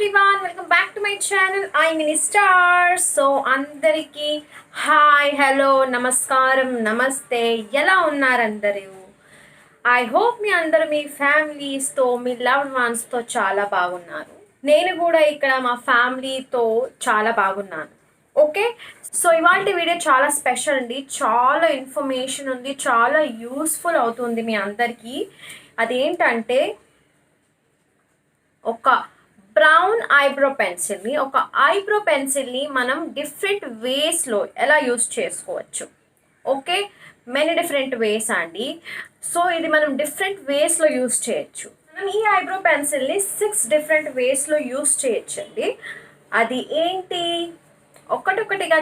everyone, welcome back to my channel. I'm Ministar. So అందరికి hi hello నమస్కారం నమస్తే ఎలా ఉన్నారు అందరూ? ఐ హోప్ మీ అందరూ మీ ఫ్యామిలీస్తో మీ లవ్డ్ వన్స్తో చాలా బాగున్నారు. నేను కూడా ఇక్కడ మా ఫ్యామిలీతో చాలా బాగున్నాను. ఓకే, సో ఇవాళ వీడియో చాలా స్పెషల్ అండి. చాలా ఇన్ఫర్మేషన్ ఉంది, చాలా యూస్ఫుల్ అవుతుంది మీ అందరికీ. అదేంటంటే ఒక బ్రౌన్ ఐబ్రో పెన్సిల్ని మనం డిఫరెంట్ వేస్లో ఎలా యూస్ చేసుకోవచ్చు. ఓకే, మెనీ డిఫరెంట్ వేస్ అండి. సో ఇది మనం డిఫరెంట్ వేస్లో యూస్ చేయొచ్చు. మనం ఈ ఐబ్రో పెన్సిల్ని 6 డిఫరెంట్ వేస్లో యూస్ చేయొచ్చండి. అది ఏంటి ఒక్కటొక్కటిగా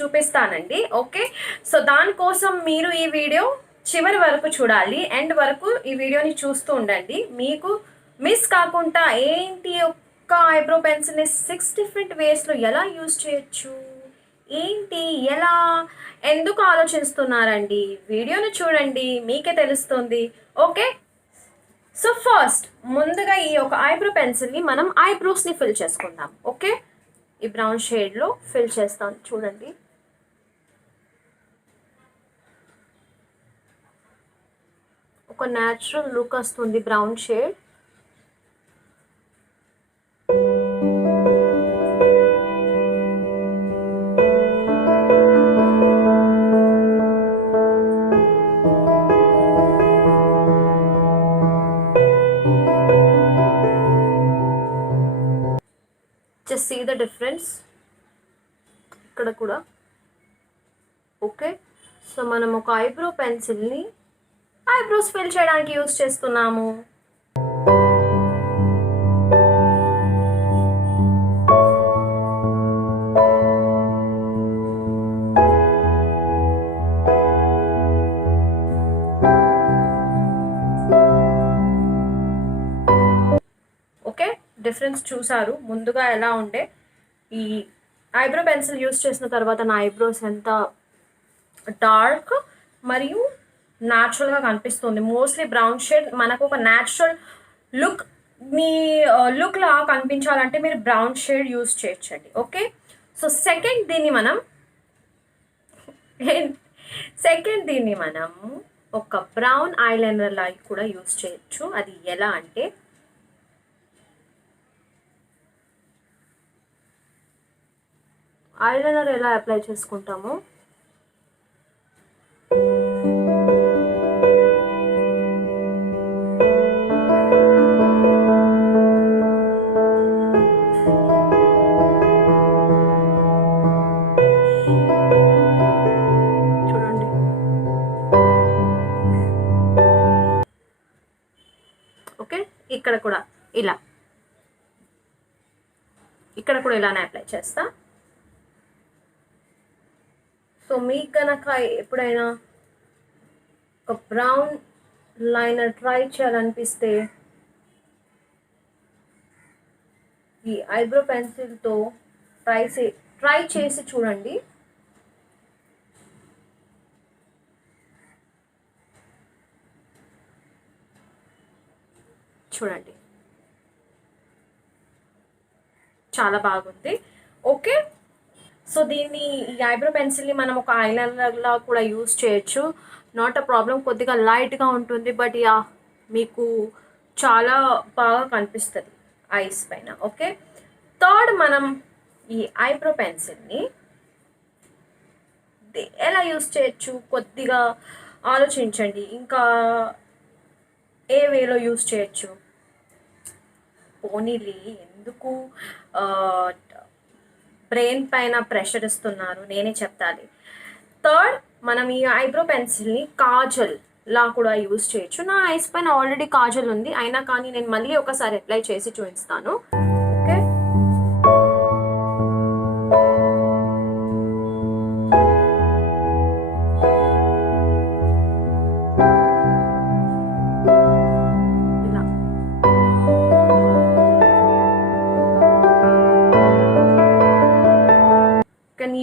చూపిస్తానండి. ఓకే, సో దానికోసం మీరు ఈ వీడియో చివరి వరకు చూడాలి, ఎండ్ వరకు ఈ వీడియోని చూస్తూ ఉండండి. మీకు మిస్ కాకుండా ఏంటి ఒక్క ఐబ్రో పెన్సిల్ని 6 డిఫరెంట్ వేస్లో ఎలా యూజ్ చేయొచ్చు, ఏంటి ఎలా ఎందుకు ఆలోచిస్తున్నారండి, వీడియోని చూడండి మీకే తెలుస్తుంది. ఓకే, సో ఫస్ట్ ముందుగా ఈ ఒక ఐబ్రో పెన్సిల్ని మనం ఐబ్రోస్ని ఫిల్ చేసుకుందాం. ఓకే, ఈ బ్రౌన్ షేడ్లో ఫిల్ చేస్తాను చూడండి. ఒక న్యాచురల్ లుక్ వస్తుంది brown shade. Just see the difference ఇక్కడ కూడా. ఓకే, సో మనం ఒక ఐబ్రో పెన్సిల్ని ఐబ్రోస్ ఫిల్ చేయడానికి యూజ్ చేస్తున్నాము. డిఫరెన్స్ చూసారు ముందుగా ఎలా ఉండే. ఈ ఐబ్రో పెన్సిల్ యూస్ చేసిన తర్వాత నా ఐబ్రోస్ ఎంత డార్క్ మరియు న్యాచురల్గా కనిపిస్తుంది. మోస్ట్లీ బ్రౌన్ షేడ్ మనకు ఒక న్యాచురల్ లుక్లా కనిపించాలంటే మీరు బ్రౌన్ షేడ్ యూస్ చేయొచ్చండి. ఓకే, సో సెకండ్ దీన్ని మనం ఒక బ్రౌన్ ఐలైనర్ లాగా కూడా యూస్ చేయొచ్చు. అది ఎలా అంటే ఐలైనర్ ఎలా అప్లై చేసుకుంటాము, చూడండి. ఓకే, ఇక్కడ కూడా ఇలానే అప్లై చేస్తా. సో మీకు కనుక ఎప్పుడైనా ఒక బ్రౌన్ లైనర్ ట్రై చేయాలనిపిస్తే ఈ ఐబ్రో పెన్సిల్తో ట్రై చేసి చూడండి. చూడండి చాలా బాగుంది. ఓకే, సో దీన్ని ఈ ఐబ్రో పెన్సిల్ని మనం ఒక ఐలైనర్లా కూడా యూజ్ చేయొచ్చు. నాట్ అ ప్రాబ్లం, కొద్దిగా లైట్గా ఉంటుంది బట్ యా మీకు చాలా బాగా కనిపిస్తుంది ఐస్ పైన. ఓకే, థర్డ్ మనం ఈ ఐబ్రో పెన్సిల్ని ఎలా యూజ్ చేయొచ్చు కొద్దిగా ఆలోచించండి. ఇంకా ఏ వేలో యూజ్ చేయొచ్చు, పోనీలీ ఎందుకు బ్రెయిన్ పైన ప్రెషర్ ఇస్తున్నారు, నేనే చెప్తాను. థర్డ్ మనం ఈ ఐబ్రో పెన్సిల్ని కాజల్ లా కూడా యూజ్ చేయొచ్చు. నా ఐస్ పైన ఆల్రెడీ కాజల్ ఉంది, అయినా కానీ నేను మళ్ళీ ఒకసారి అప్లై చేసి చూపిస్తాను. Okay,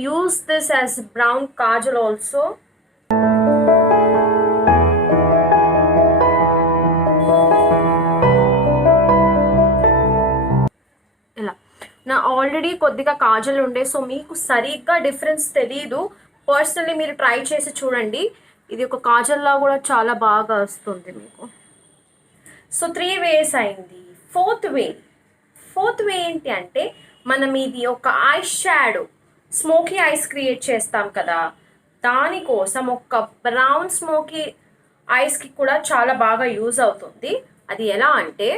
use this as brown kajal also. నా ఆల్రెడీ కొద్దిగా కాజల్ ఉండే, సో మీకు సరిగ్గా డిఫరెన్స్ తెలీదు. పర్సనలీ మీరు ట్రై చేసి చూడండి, ఇది ఒక కాజల్లా కూడా చాలా బాగా వస్తుంది మీకు. సో 3 వేస్ అయింది. ఫోర్త్ వే ఏంటి అంటే, మనం ఇది ఒక eye shadow smoky ice create చేస్తాం కదా, దానికోసం ఒక బ్రౌన్ స్మోకీ ఐస్కి కూడా చాలా బాగా యూజ్ అవుతుంది. అది ఎలా అంటే,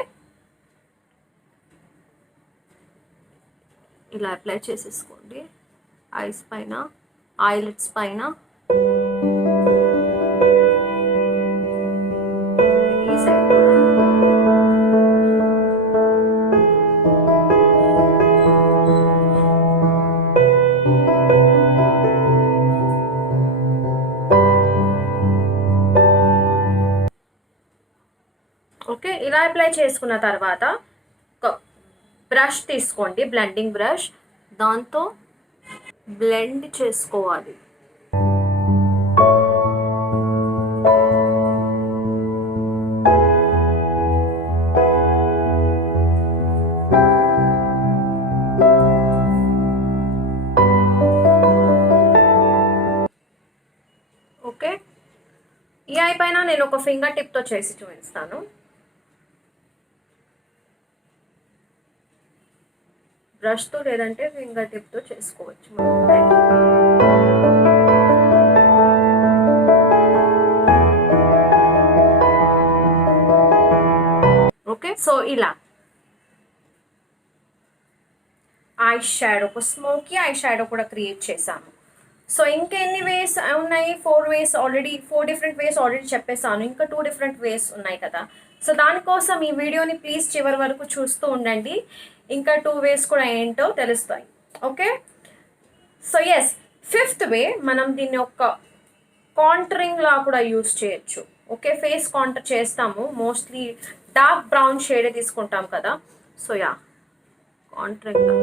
ఇలా అప్లై చేసేసుకోండి ఐస్ పైన, ఐలెట్స్ పైన. ఈ సైడ్ కూడా ఓకే. ఇలా అప్లై చేసుకున్న తర్వాత ఒక బ్రష్ తీసుకోండి, బ్లెండింగ్ బ్రష్, దాంతో బ్లెండ్ చేసుకోవాలి. ఓకే, ఈ ఐ పైన నేను ఒక ఫింగర్ టిప్తో చేసి చూపిస్తాను. బ్రష్తో లేదంటే ఫింగర్ టిప్తో చేసుకోవచ్చు. ఓకే, సో ఇలా ఐ షాడో, ఒక స్మోకీ ఐ షాడో కూడా క్రియేట్ చేశాను. సో ఇంకెన్ని వేస్ ఉన్నాయి? 4 వేస్ ఆల్రెడీ, 4 డిఫరెంట్ వేస్ ఆల్రెడీ చెప్పేసాను. ఇంకా 2 డిఫరెంట్ వేస్ ఉన్నాయి కదా. సో దానికోసం ఈ వీడియోని ప్లీజ్ చివరి వరకు చూస్తూ ఉండండి. ఇంకా 2 వేస్ కూడా ఏంటో తెలుస్తాయి. ఓకే, సో ఎస్, 5th వే, మనం దీన్ని ఒక కాంటరింగ్ లా కూడా యూజ్ చేయొచ్చు. ఓకే, ఫేస్ కాంటర్ చేస్తాము, మోస్ట్లీ డార్క్ బ్రౌన్ షేడే తీసుకుంటాం కదా. సో యా, కాంటరింగ్ లా.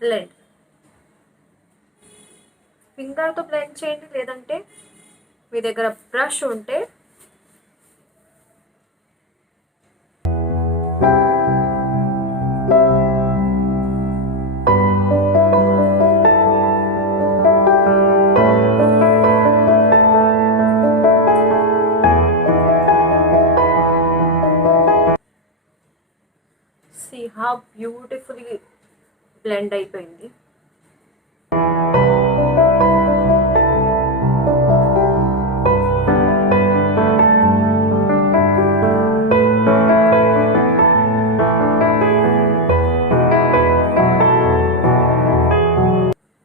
బ్లెండ్, ఫింగర్తో బ్లెండ్ చేయండి, లేదంటే మీ దగ్గర బ్రష్ ఉంటే సీ హౌ బ్యూటిఫుల్లీ బ్లెండ్ అయిపోయింది.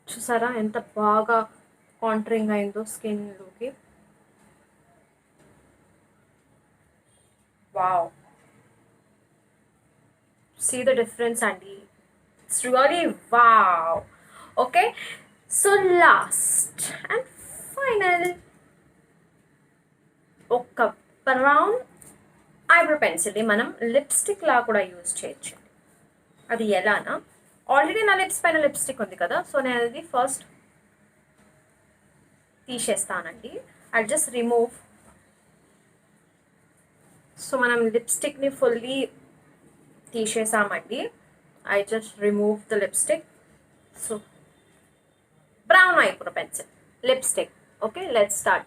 చూసారా ఎంత బాగా కాంటరింగ్ అయిందో స్కిన్లోకి. వావ్, సీ ద డిఫరెన్స్ అండి. It's really wow. Okay, so last and final, ఒక బ్రౌన్ ఐబ్రో పెన్సిల్ని మనం లిప్స్టిక్ లా కూడా యూజ్ చేయొచ్చు. అది ఎలానా, ఆల్రెడీ నా లిప్స్ పైన లిప్స్టిక్ ఉంది కదా, సో నేను అది ఫస్ట్ తీసేస్తానండి. I just remove. సో మనం లిప్స్టిక్ని ఫుల్లీ తీసేసామండి. I just remove the lipstick. So brown eyebrow pencil, lipstick. Okay, let's start.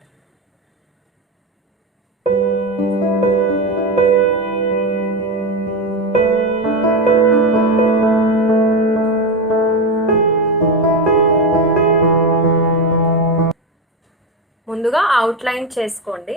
ముందుగా అవుట్లైన్ చేసుకోండి.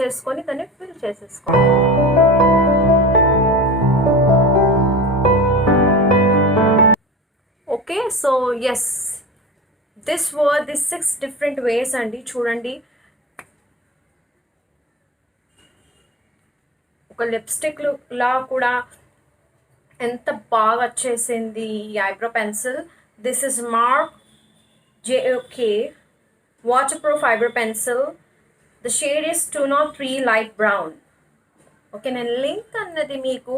చేసుకొని దాన్ని ఫిల్ చేసేసుకోండి. Okay, so yes, this were the 6 different ways అండి. చూడండి, ఒక లిప్స్టిక్ లా కూడా ఎంత బాగా వచ్చేసింది ఈ eyebrow pencil. This is mark JOK waterproof eyebrow pencil. The shade is 203 light brown. Okay, నేను లింక్ అన్నది మీకు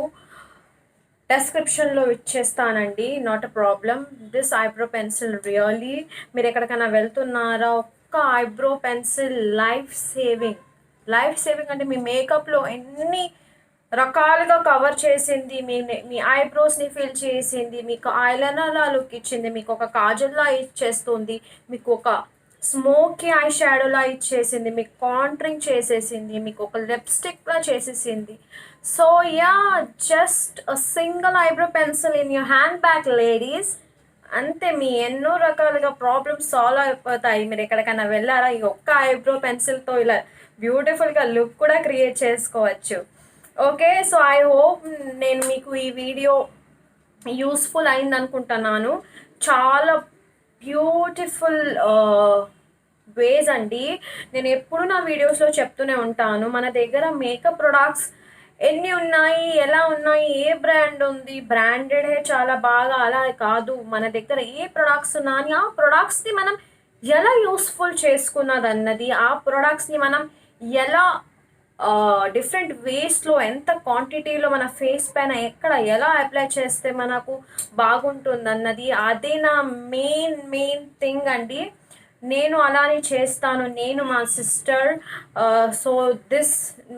డెస్క్రిప్షన్లో ఇచ్చేస్తానండి, not a problem. This eyebrow pencil really, మీరు ఎక్కడికైనా వెళ్తున్నారా, ఒక్క ఐబ్రో పెన్సిల్ లైఫ్ సేవింగ్. అంటే మీ మేకప్లో ఎన్ని రకాలుగా కవర్ చేసింది, మీ ఐబ్రోస్ని ఫిల్ చేసింది, మీకు ఐలైనర్లా లుక్ ఇచ్చింది, మీకు ఒక కాజల్లా ఇచ్చేస్తుంది, మీకు ఒక స్మోకీ ఐ షాడోలా ఇచ్చేసింది, మీకు కాంట్రింగ్ చేసేసింది, మీకు ఒక లిప్స్టిక్లా చేసేసింది. So yeah, just a single eyebrow pencil in your handbag ladies. అంతే, మీ ఎన్నో రకాలుగా ప్రాబ్లమ్స్ సాల్వ్ అయిపోతాయి. మీరు ఎక్కడికైనా వెళ్ళారా, ఈ ఒక్క ఐబ్రో పెన్సిల్తో ఇలా బ్యూటిఫుల్గా లుక్ కూడా క్రియేట్ చేసుకోవచ్చు. ఓకే, సో ఐ హోప్ నేను మీకు ఈ వీడియో యూస్ఫుల్ అయింది అనుకుంటున్నాను. చాలా బ్యూటిఫుల్ వేస్ అండి. నేను ఎప్పుడు నా వీడియోస్లో చెప్తూనే ఉంటాను, మన దగ్గర మేకప్ ప్రొడక్ట్స్ ఎన్ని ఉన్నాయి, ఎలా ఉన్నాయి, ఏ బ్రాండ్ ఉంది, బ్రాండెడే చాలా బాగా అలా కాదు. మన దగ్గర ఏ ప్రొడక్ట్స్ ఉన్నాయి, ఆ ప్రొడక్ట్స్ని మనం ఎలా యూస్ఫుల్ చేసుకున్నది అన్నది, ఆ ప్రొడక్ట్స్ని మనం ఎలా డిఫరెంట్ వేస్లో ఎంత క్వాంటిటీలో మన ఫేస్ పైన ఎక్కడ ఎలా అప్లై చేస్తే మనకు బాగుంటుంది అన్నది, అదే నా మెయిన్ థింగ్ అండి. నేను అలానే చేస్తాను, నేను మా సిస్టర్. సో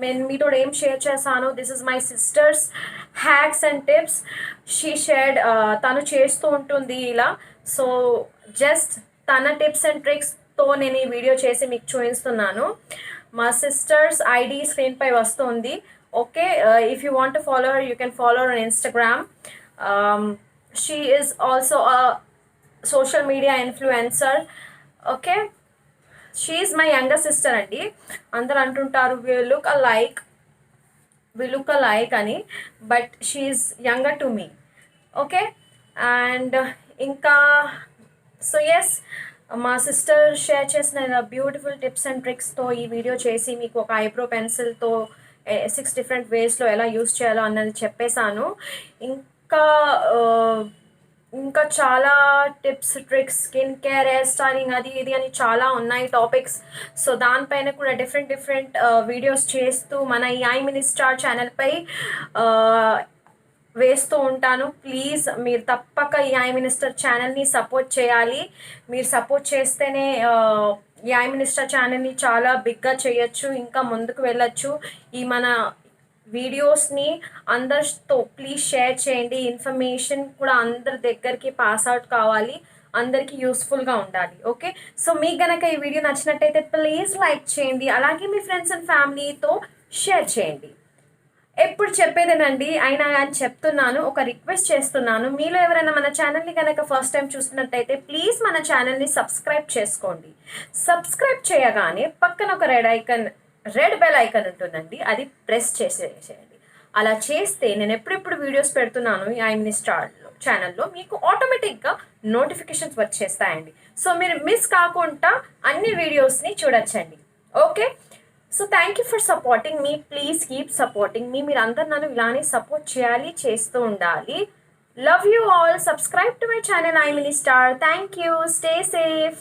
నేను మీతో ఏం షేర్ చేస్తాను, this is my sisters hacks and tips. She shared, తను చేస్తూ ఉంటుంది ఇలా. సో జస్ట్ తన టిప్స్ అండ్ ట్రిక్స్తో నేను ఈ వీడియో చేసి మీకు చూపిస్తున్నాను. మా సిస్టర్స్ ఐడి స్క్రీన్ పై వస్తుంది. Okay, if you want to follow her, you can follow her on Instagram. She is also a social media influencer. Okay, she is my younger sister అండి. అందరు అంటుంటారు వి లుక్ అలైక్ అని, but she is younger to me. Okay, and ఇంకా so yes, మా sister share చేసిన beautiful tips and ట్రిక్స్తో ఈ video చేసి మీకు ఒక ఐబ్రో పెన్సిల్తో 6 డిఫరెంట్ వేస్లో ఎలా యూస్ చేయాలో అన్నది చెప్పేశాను. ఇంకా చాలా tips, tricks, skin care, hair styling, అది ఇది అని చాలా ఉన్నాయి టాపిక్స్. సో దానిపైన కూడా డిఫరెంట్ వీడియోస్ చేస్తూ మన ఈ ఐ మినిస్టార్ ఛానల్పై వేస్తూ ఉంటాను. ప్లీజ్ మీరు తప్పక ఈ ఐ మినిస్టర్ ఛానల్ని సపోర్ట్ చేయాలి. మీరు సపోర్ట్ చేస్తేనే ఈ ఐ మినిస్టర్ ఛానల్ని చాలా బిగ్గా చేయొచ్చు, ఇంకా ముందుకు వెళ్ళొచ్చు. ఈ మన వీడియోస్ని అందరితో ప్లీజ్ షేర్ చేయండి. ఇన్ఫర్మేషన్ కూడా అందరి దగ్గరికి పాస్ అవుట్ కావాలి, అందరికీ యూస్ఫుల్గా ఉండాలి. ఓకే, సో మీకు గనక ఈ వీడియో నచ్చినట్టయితే ప్లీజ్ లైక్ చేయండి, అలాగే మీ ఫ్రెండ్స్ అండ్ ఫ్యామిలీతో షేర్ చేయండి. ఎప్పుడు చెప్పేదేనండి, అయినా కానీ చెప్తున్నాను, ఒక రిక్వెస్ట్ చేస్తున్నాను. మీలో ఎవరైనా మన ఛానల్ని కనుక ఫస్ట్ టైం చూస్తున్నట్టయితే ప్లీజ్ మన ఛానల్ని సబ్స్క్రైబ్ చేసుకోండి. సబ్స్క్రైబ్ చేయగానే పక్కన ఒక రెడ్ బెల్ ఐకాన్ ఉంటుందండి, అది ప్రెస్ చేసేయండి. అలా చేస్తే నేను ఎప్పుడెప్పుడు వీడియోస్ పెడుతున్నాను ఈ ఐ మినిస్టార్ ఛానల్లో మీకు ఆటోమేటిక్గా నోటిఫికేషన్స్ వచ్చేస్తాయండి. సో మీరు మిస్ కాకుండా అన్ని వీడియోస్ని చూడొచ్చండి. Okay, so thank you for supporting me. Please keep supporting me. మీరు అందరు నన్ను ఇలానే సపోర్ట్ చేయాలి, చేస్తూ ఉండాలి. Love you all. Subscribe to my channel ఐ మినిస్టార్. Thank you. Stay safe.